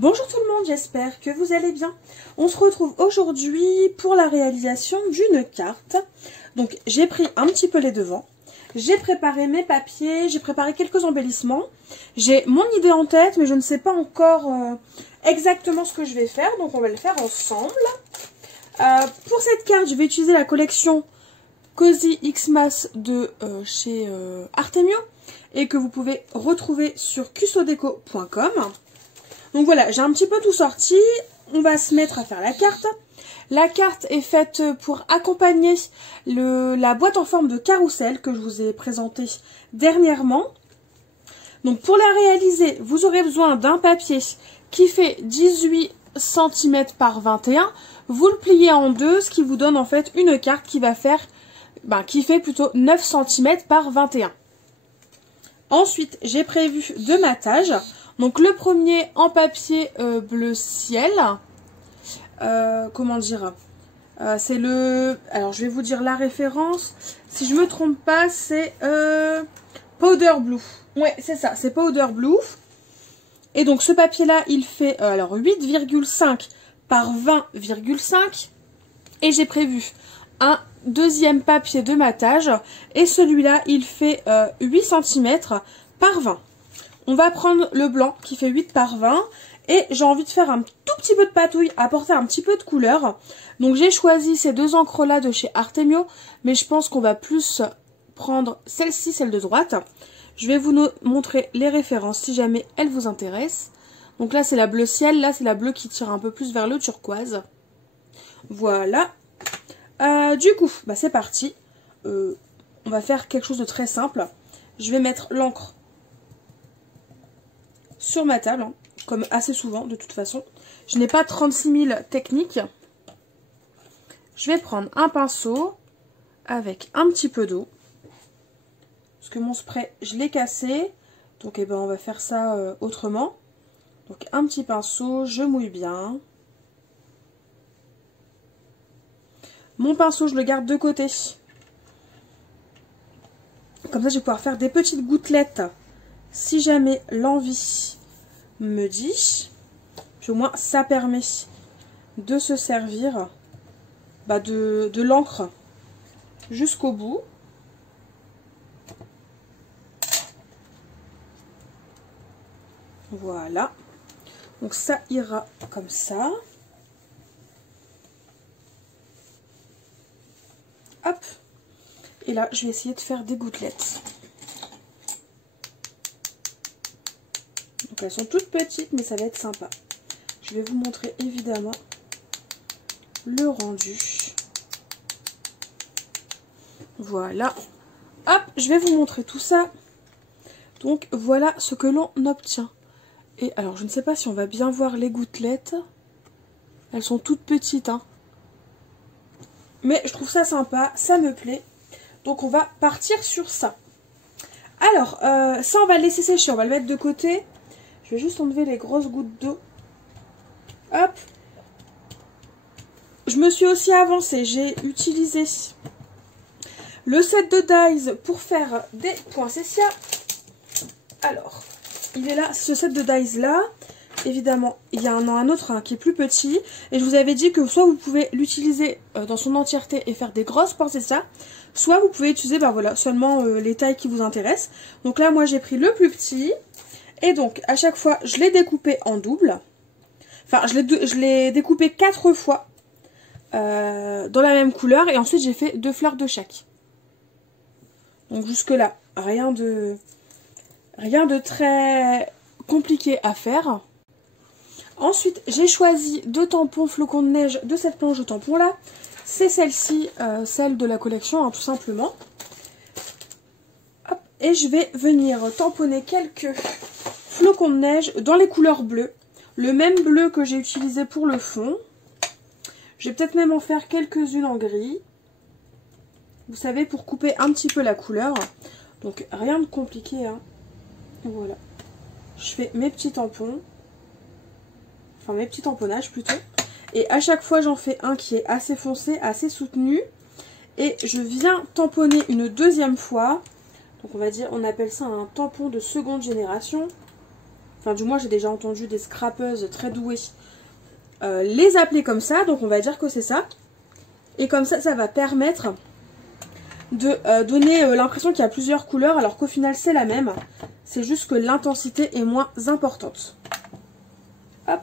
Bonjour tout le monde, j'espère que vous allez bien. On se retrouve aujourd'hui pour la réalisation d'une carte. Donc j'ai pris un petit peu les devants, j'ai préparé mes papiers, j'ai préparé quelques embellissements. J'ai mon idée en tête mais je ne sais pas encore exactement ce que je vais faire, donc on va le faire ensemble. Pour cette carte, je vais utiliser la collection Cozy Xmas de chez Artemio et que vous pouvez retrouver sur cusodeco.com. Donc voilà, j'ai un petit peu tout sorti. On va se mettre à faire la carte. La carte est faite pour accompagner la boîte en forme de carrousel que je vous ai présentée dernièrement. Donc pour la réaliser, vous aurez besoin d'un papier qui fait 18 cm par 21. Vous le pliez en deux, ce qui vous donne en fait une carte qui va faire, qui fait plutôt 9 cm par 21. Ensuite, j'ai prévu deux mattages. Donc le premier en papier bleu ciel, comment dire, c'est le, alors je vais vous dire la référence, si je me trompe pas c'est Powder Blue, ouais c'est ça, c'est Powder Blue. Et donc ce papier là il fait alors 8,5 par 20,5 et j'ai prévu un deuxième papier de mattage et celui-là il fait 8 cm par 20. On va prendre le blanc qui fait 8 par 20 et j'ai envie de faire un tout petit peu de patouille, apporter un petit peu de couleur. Donc j'ai choisi ces deux encres là de chez Artemio, mais je pense qu'on va plus prendre celle-ci, celle de droite. Je vais vous montrer les références si jamais elles vous intéressent. Donc là c'est la bleu ciel, là c'est la bleue qui tire un peu plus vers le turquoise. Voilà. Du coup, c'est parti. On va faire quelque chose de très simple. Je vais mettre l'encre sur ma table, comme assez souvent de toute façon. Je n'ai pas 36 000 techniques. Je vais prendre un pinceau avec un petit peu d'eau. Parce que mon spray, je l'ai cassé. Donc on va faire ça autrement. Donc un petit pinceau, je mouille bien. Mon pinceau, je le garde de côté. Comme ça, je vais pouvoir faire des petites gouttelettes si jamais l'envie me dit. Puis au moins ça permet de se servir de l'encre jusqu'au bout. Voilà. Donc ça ira comme ça. Hop. Et là je vais essayer de faire des gouttelettes. Donc elles sont toutes petites mais ça va être sympa. Je vais vous montrer évidemment le rendu. Voilà. Hop, je vais vous montrer tout ça. Donc voilà ce que l'on obtient. Et alors je ne sais pas si on va bien voir les gouttelettes. Elles sont toutes petites, hein. Mais je trouve ça sympa, ça me plaît. Donc on va partir sur ça. Alors, ça on va le laisser sécher, on va le mettre de côté. Je vais juste enlever les grosses gouttes d'eau. Hop. Je me suis aussi avancée. J'ai utilisé le set de dies pour faire des poinsettias. Alors, il est là, ce set de dies là. Évidemment, il y en a un autre qui est plus petit. Et je vous avais dit que soit vous pouvez l'utiliser dans son entièreté et faire des grosses poinsettias. Soit vous pouvez utiliser seulement les tailles qui vous intéressent. Donc là, moi j'ai pris le plus petit. Et donc, à chaque fois, je l'ai découpé en double. Enfin, je l'ai découpé 4 fois dans la même couleur. Et ensuite, j'ai fait 2 fleurs de chaque. Donc, jusque-là, rien de très compliqué à faire. Ensuite, j'ai choisi 2 tampons flocons de neige de cette planche de tampons là. C'est celle-ci, celle de la collection, tout simplement. Hop, et je vais venir tamponner quelques flocons de neige dans les couleurs bleues. Le même bleu que j'ai utilisé pour le fond. Je vais peut-être même en faire quelques-unes en gris. Vous savez, pour couper un petit peu la couleur. Donc rien de compliqué, hein. Voilà. Je fais mes petits tampons. Enfin mes petits tamponnages plutôt. Et à chaque fois j'en fais un qui est assez foncé, assez soutenu. Et je viens tamponner une deuxième fois. Donc on va dire, on appelle ça un tampon de seconde génération. enfin du moins j'ai déjà entendu des scrapeuses très douées les appeler comme ça, donc on va dire que c'est ça. Et comme ça va permettre de donner l'impression qu'il y a plusieurs couleurs, alors qu'au final c'est la même. C'est juste que l'intensité est moins importante. Hop.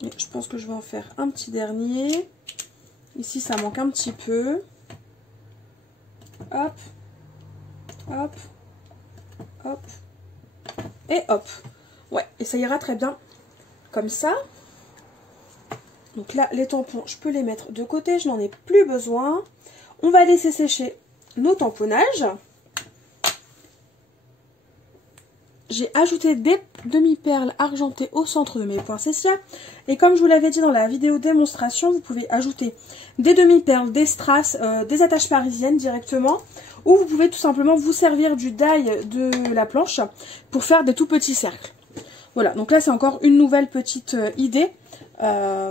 Et je pense que je vais en faire un petit dernier. Ici ça manque un petit peu. Hop. Hop. Hop. Et hop. Ouais, et ça ira très bien comme ça. Donc là, les tampons, je peux les mettre de côté, je n'en ai plus besoin. On va laisser sécher nos tamponnages. J'ai ajouté des demi-perles argentées au centre de mes poinsettias. Et comme je vous l'avais dit dans la vidéo démonstration, vous pouvez ajouter des demi-perles, des strass, des attaches parisiennes directement. Ou vous pouvez tout simplement vous servir du die de la planche pour faire des tout petits cercles. Voilà, donc là c'est encore une nouvelle petite idée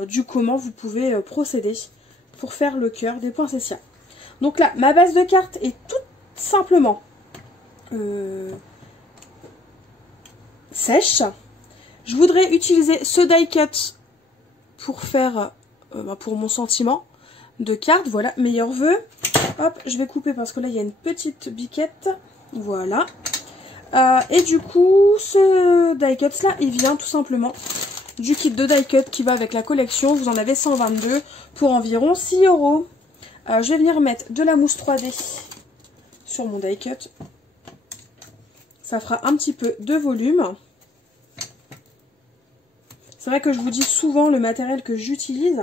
du comment vous pouvez procéder pour faire le cœur des poinsettias. Donc là, ma base de cartes est tout simplement sèche. Je voudrais utiliser ce die cut pour faire pour mon sentiment de cartes. Voilà, meilleurs vœux. Hop, je vais couper parce que là il y a une petite biquette. Voilà. Et du coup, ce die cut là, il vient tout simplement du kit de die cut qui va avec la collection. Vous en avez 122 pour environ 6 €. Je vais venir mettre de la mousse 3D sur mon die cut. Ça fera un petit peu de volume. C'est vrai que je vous dis souvent le matériel que j'utilise,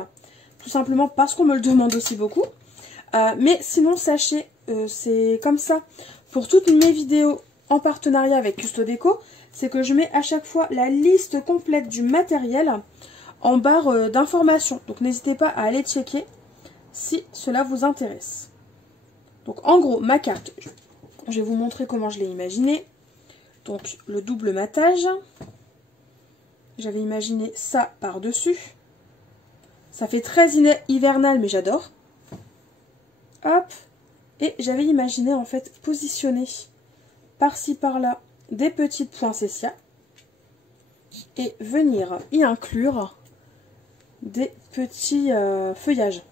tout simplement parce qu'on me le demande aussi beaucoup. Mais sinon, sachez, c'est comme ça pour toutes mes vidéos en partenariat avec Custodeco, c'est que je mets à chaque fois la liste complète du matériel en barre d'informations. Donc n'hésitez pas à aller checker si cela vous intéresse. Donc en gros, ma carte, je vais vous montrer comment je l'ai imaginée. Donc le double matage. J'avais imaginé ça par-dessus. Ça fait très hivernal, mais j'adore. Hop. Et j'avais imaginé en fait positionner par-ci par-là des petites poinsettias. Et venir y inclure des petits feuillages.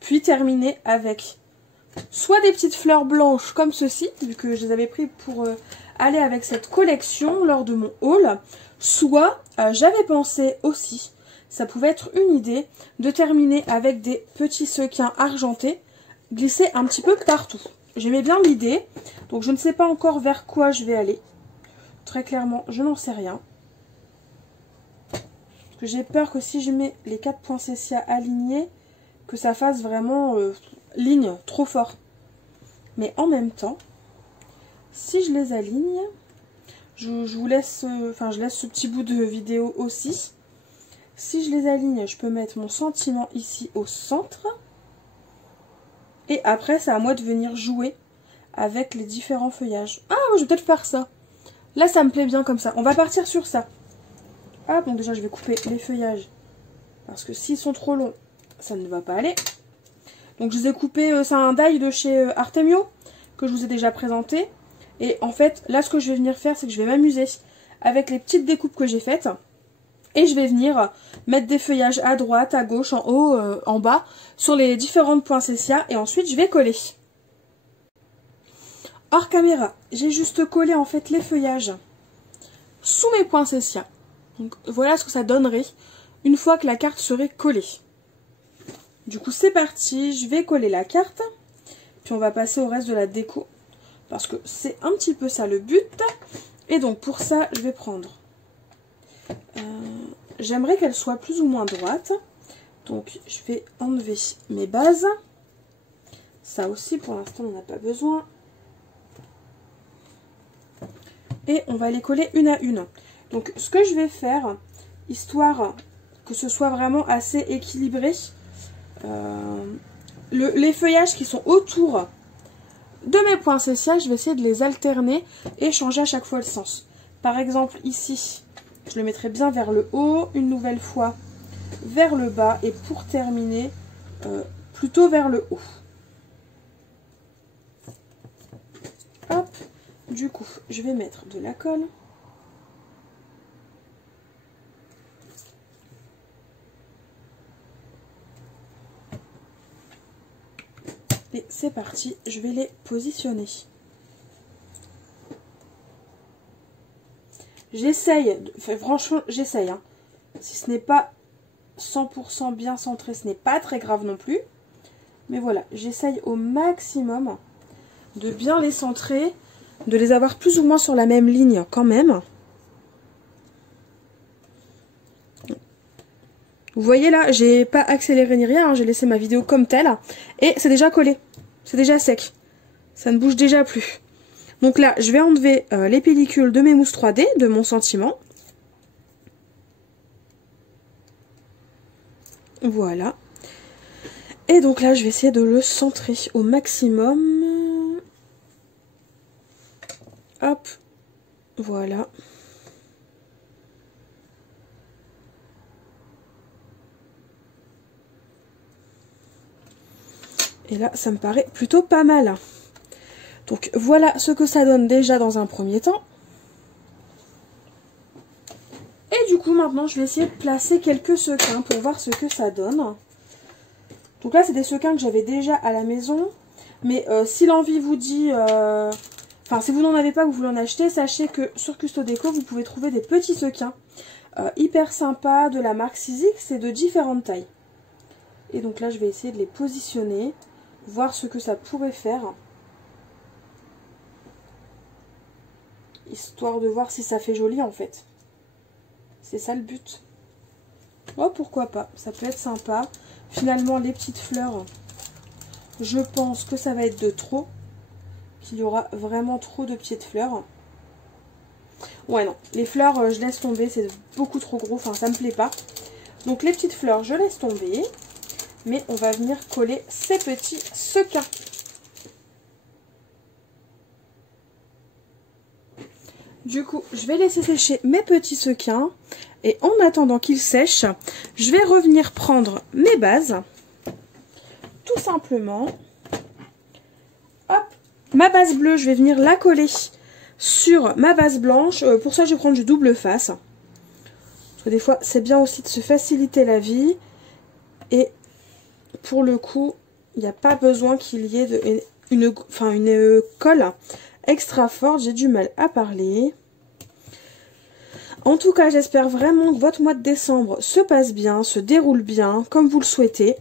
Puis terminer avec soit des petites fleurs blanches comme ceci, vu que je les avais pris pour aller avec cette collection lors de mon haul. Soit, j'avais pensé aussi, ça pouvait être une idée, de terminer avec des petits sequins argentés, glissés un petit peu partout. J'aimais bien l'idée, donc je ne sais pas encore vers quoi je vais aller. Très clairement, je n'en sais rien. Parce que j'ai peur que si je mets les 4 poinsettias alignés, que ça fasse vraiment ligne trop fort. Mais en même temps, si je les aligne, je vous laisse, je laisse ce petit bout de vidéo aussi. Si je les aligne, je peux mettre mon sentiment ici au centre. Et après, c'est à moi de venir jouer avec les différents feuillages. Ah, je vais peut-être faire ça. Là, ça me plaît bien comme ça. On va partir sur ça. Ah, bon, déjà, je vais couper les feuillages. Parce que s'ils sont trop longs, ça ne va pas aller. Donc, je les ai coupés. C'est un die de chez Artemio que je vous ai déjà présenté. Et en fait, là, ce que je vais venir faire, c'est que je vais m'amuser avec les petites découpes que j'ai faites. Et je vais venir mettre des feuillages à droite, à gauche, en haut, en bas, sur les différentes poinsettias. Et ensuite, je vais coller. Hors caméra, j'ai juste collé en fait les feuillages sous mes poinsettias. Donc voilà ce que ça donnerait une fois que la carte serait collée. Du coup, c'est parti. Je vais coller la carte. Puis on va passer au reste de la déco. Parce que c'est un petit peu ça le but. Et donc pour ça, je vais prendre... J'aimerais qu'elle soit plus ou moins droite. Donc je vais enlever mes bases. Ça aussi, pour l'instant, on n'en a pas besoin. Et on va les coller une à une. Donc ce que je vais faire, histoire que ce soit vraiment assez équilibré, les feuillages qui sont autour de mes poinsettias, je vais essayer de les alterner et changer à chaque fois le sens. Par exemple ici, Je le mettrai bien vers le haut, une nouvelle fois vers le bas et pour terminer plutôt vers le haut. Hop, du coup, je vais mettre de la colle. Et c'est parti, je vais les positionner. J'essaye, enfin, franchement j'essaye, hein. Si ce n'est pas 100% bien centré, ce n'est pas très grave non plus. Mais voilà, j'essaye au maximum de bien les centrer, de les avoir plus ou moins sur la même ligne quand même. Vous voyez là, j'ai pas accéléré ni rien, hein, j'ai laissé ma vidéo comme telle. Et c'est déjà collé, c'est déjà sec. Ça ne bouge déjà plus. Donc là, je vais enlever les pellicules de mes mousses 3D, de mon sentiment. Voilà. Et donc là, je vais essayer de le centrer au maximum. Hop. Voilà. Et là, ça me paraît plutôt pas mal. Donc voilà ce que ça donne déjà dans un premier temps. Et du coup, maintenant, je vais essayer de placer quelques sequins pour voir ce que ça donne. Donc là, c'est des sequins que j'avais déjà à la maison. Mais si l'envie vous dit... Enfin, si vous n'en avez pas, que vous voulez en acheter, sachez que sur Custodeco, vous pouvez trouver des petits sequins hyper sympas de la marque Sizzix et de différentes tailles. Et donc là, je vais essayer de les positionner, voir ce que ça pourrait faire. Histoire de voir si ça fait joli en fait. C'est ça le but. Oh, pourquoi pas, ça peut être sympa. Finalement, les petites fleurs, je pense que ça va être de trop. Qu'il y aura vraiment trop de pieds de fleurs. Ouais, non, les fleurs, je laisse tomber, c'est beaucoup trop gros, enfin, ça me plaît pas. Donc, les petites fleurs, je laisse tomber. Mais on va venir coller ces petits sequins. Du coup, je vais laisser sécher mes petits sequins. Et en attendant qu'ils sèchent, je vais revenir prendre mes bases. Tout simplement. Hop, ma base bleue, je vais venir la coller sur ma base blanche. Pour ça, je vais prendre du double face. Parce que des fois, c'est bien aussi de se faciliter la vie. Et pour le coup, il n'y a pas besoin qu'il y ait une colle extra forte. J'ai du mal à parler. En tout cas, j'espère vraiment que votre mois de décembre se passe bien, se déroule bien, comme vous le souhaitez.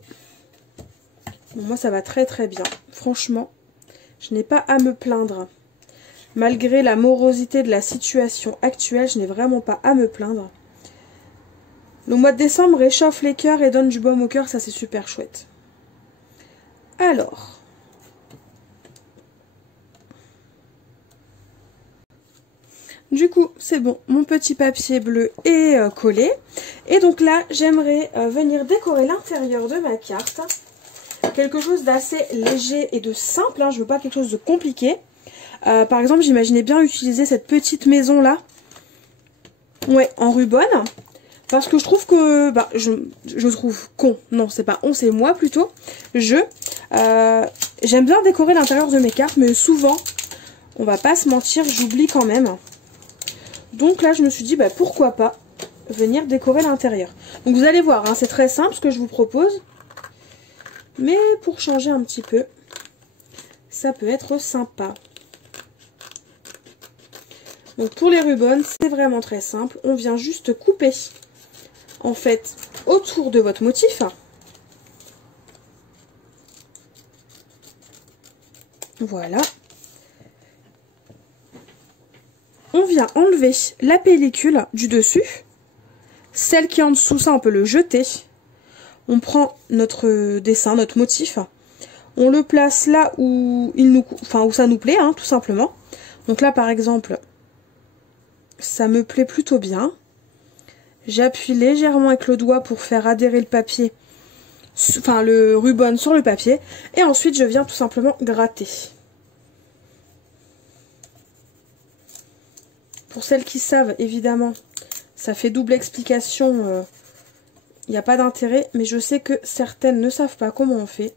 Bon, moi, ça va très très bien. Franchement, je n'ai pas à me plaindre. Malgré la morosité de la situation actuelle, je n'ai vraiment pas à me plaindre. Le mois de décembre réchauffe les cœurs et donne du baume au cœur, ça c'est super chouette. Alors... Du coup, c'est bon, mon petit papier bleu est collé. Et donc là, j'aimerais venir décorer l'intérieur de ma carte. Quelque chose d'assez léger et de simple, hein, je veux pas quelque chose de compliqué. Par exemple, j'imaginais bien utiliser cette petite maison là. Ouais, en rubone. Parce que je trouve que... Bah, je trouve con. Non, c'est pas on, c'est moi plutôt. J'aime bien décorer l'intérieur de mes cartes, mais souvent, on va pas se mentir, j'oublie quand même. Donc là, je me suis dit, bah, pourquoi pas venir décorer l'intérieur. Donc vous allez voir, hein, c'est très simple ce que je vous propose. Mais pour changer un petit peu, ça peut être sympa. Donc pour les rubans, c'est vraiment très simple. On vient juste couper, en fait, autour de votre motif. Voilà. On vient enlever la pellicule du dessus. Celle qui est en dessous, ça on peut le jeter. On prend notre dessin, notre motif. On le place là où, où ça nous plaît, hein, tout simplement. Donc là par exemple, ça me plaît plutôt bien. J'appuie légèrement avec le doigt pour faire adhérer le papier, enfin le ruban sur le papier. Et ensuite je viens tout simplement gratter. Pour celles qui savent, évidemment, ça fait double explication, il n'y a pas d'intérêt, mais je sais que certaines ne savent pas comment on fait,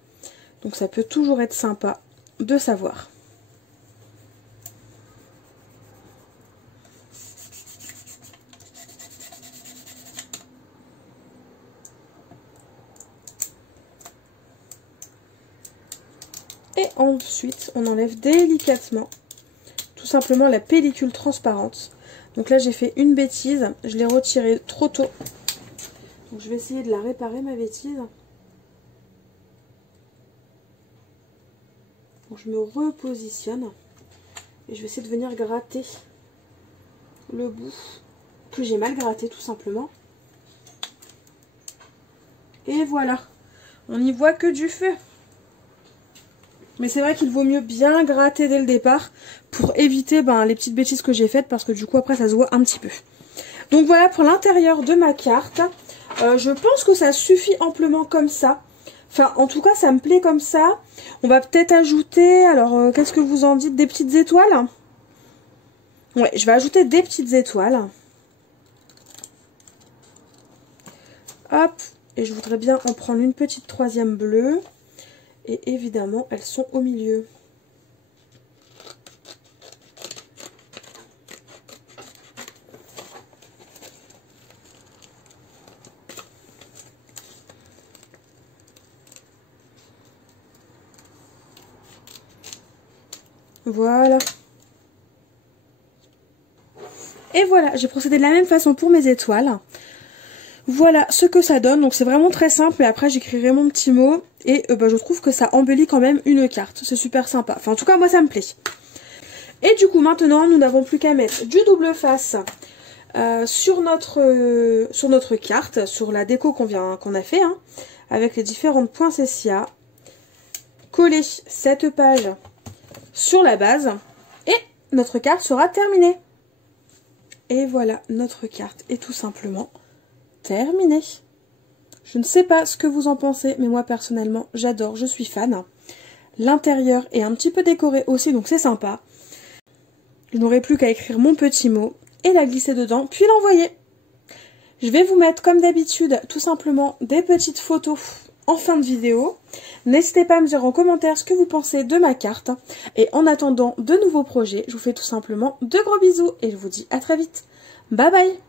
donc ça peut toujours être sympa de savoir. Et ensuite, on enlève délicatement, tout simplement la pellicule transparente. Donc là, j'ai fait une bêtise, je l'ai retirée trop tôt. Donc je vais essayer de la réparer, ma bêtise. Donc je me repositionne et je vais essayer de venir gratter le bout que j'ai mal gratté, tout simplement. Et voilà, on n'y voit que du feu. Mais c'est vrai qu'il vaut mieux bien gratter dès le départ pour éviter les petites bêtises que j'ai faites, parce que du coup après ça se voit un petit peu. Donc voilà pour l'intérieur de ma carte. Je pense que ça suffit amplement comme ça. Enfin en tout cas ça me plaît comme ça. On va peut-être ajouter, alors qu'est-ce que vous en dites, des petites étoiles? Ouais, je vais ajouter des petites étoiles. Hop, et je voudrais bien en prendre une petite troisième bleue. Et évidemment, elles sont au milieu. Voilà. Et voilà, j'ai procédé de la même façon pour mes étoiles. Voilà ce que ça donne, donc c'est vraiment très simple et après j'écrirai mon petit mot et je trouve que ça embellit quand même une carte, c'est super sympa, enfin en tout cas moi ça me plaît. Et du coup maintenant nous n'avons plus qu'à mettre du double face sur notre carte, sur la déco qu'on a fait, hein, avec les différentes poinsettias, coller cette page sur la base et notre carte sera terminée. Et voilà, notre carte est tout simplement terminée. Je ne sais pas ce que vous en pensez, mais moi personnellement j'adore, je suis fan. L'intérieur est un petit peu décoré aussi, donc c'est sympa. Je n'aurai plus qu'à écrire mon petit mot et la glisser dedans, puis l'envoyer. Je vais vous mettre comme d'habitude tout simplement des petites photos en fin de vidéo. N'hésitez pas à me dire en commentaire ce que vous pensez de ma carte. Et en attendant de nouveaux projets, je vous fais tout simplement de gros bisous et je vous dis à très vite. Bye bye!